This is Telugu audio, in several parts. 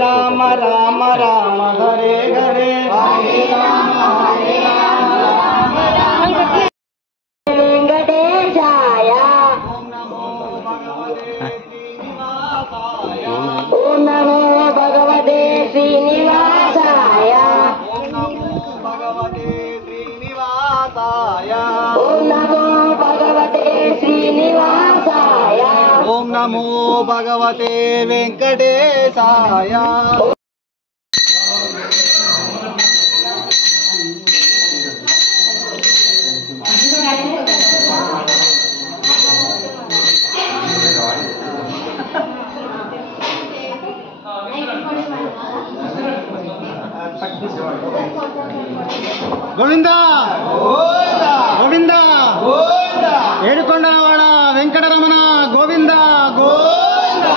రామ రామ రామ హరే హరే వెంకటేశాయ ఓం నమో భగవతే శ్రీనివాసాయ ఓం నమో భగవతే శ్రీనివాసాయ ఓం నమో భగవతే వెంకటేశాయ గోవింద గోవింద ఏడుకొండలవాడ వెంకటరమణ గోవింద గోవింద.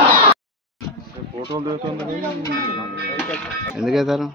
ఫోటోలు దిగుతుంది ఎందుకైతారు